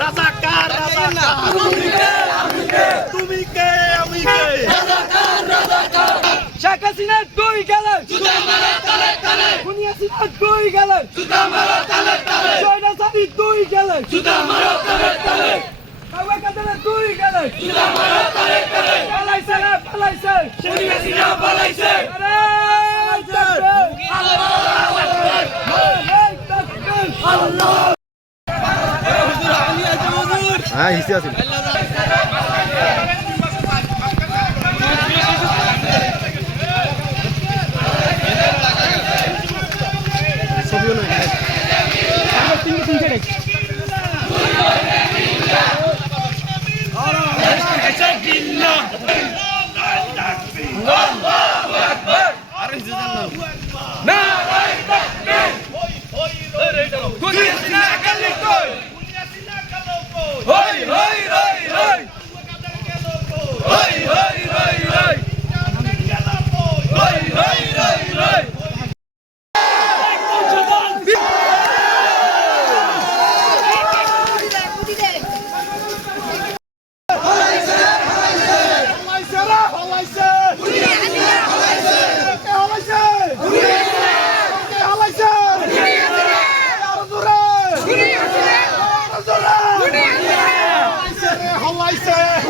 রাজাকার তুমি কে আমি কে শেখ হাসিনা কই গেলেন দুনিয়া দুই গেলেন। দুই গেলেন পালাইছে পালাইছে হ্যাঁ হিসে আছে। ছবিও নয় তিনটে তিনটে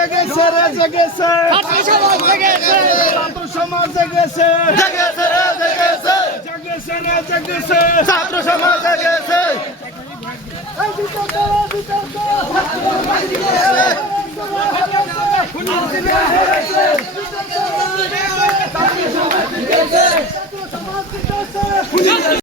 জেগেছে রে জেগেছে। ছাত্র সমাজ জেগেছে। জেগেছে রে জেগেছে। জেগেছে রে জেগেছে। ছাত্র সমাজ জেগেছে। বিতর্ক বিতর্ক।